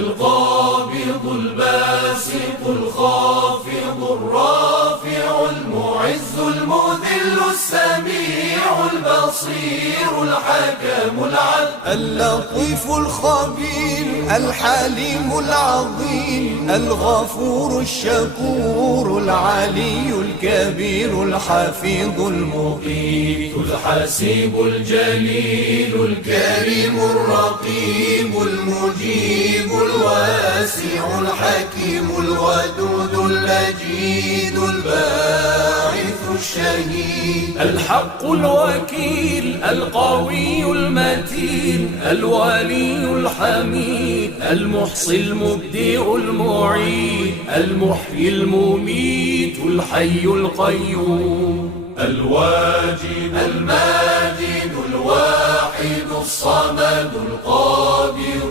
القابض الباسط الخافض الرافع المعز المذل السميع البصير الحكم العدل اللطيف الخبير الحليم العظيم الغفور الشكور العلي الكبير الحفيظ المقيت الحسيب الجليل الكريم الرقيب المجيب الواسع الحكيم الودود المجيد الباعث الشهيد الحق الوكيل القوي المتين الولي الحميد المحصي المبدئ المعيد المحيي المميت الحي القيوم الواجد الماجد الواحد الصمد القادر